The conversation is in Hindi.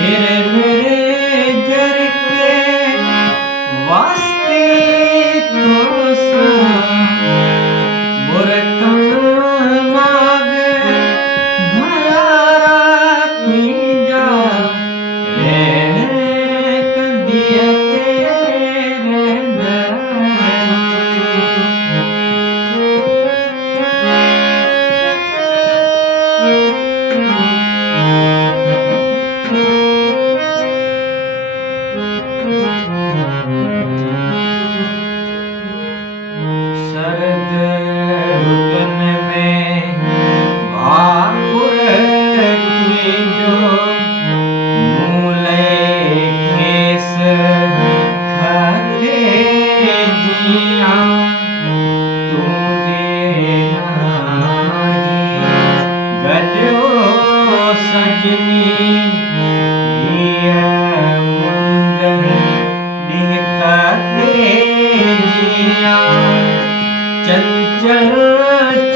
हेरे मेरे जर के वास्ते तो मुरकम माग भयारा तीजा रहने कंदियते शरद रुतन में भाकुर की जो मूले खेस खाते जिया तू देनाही गड्यो सजनी ये मुंद निकते जिया चंचल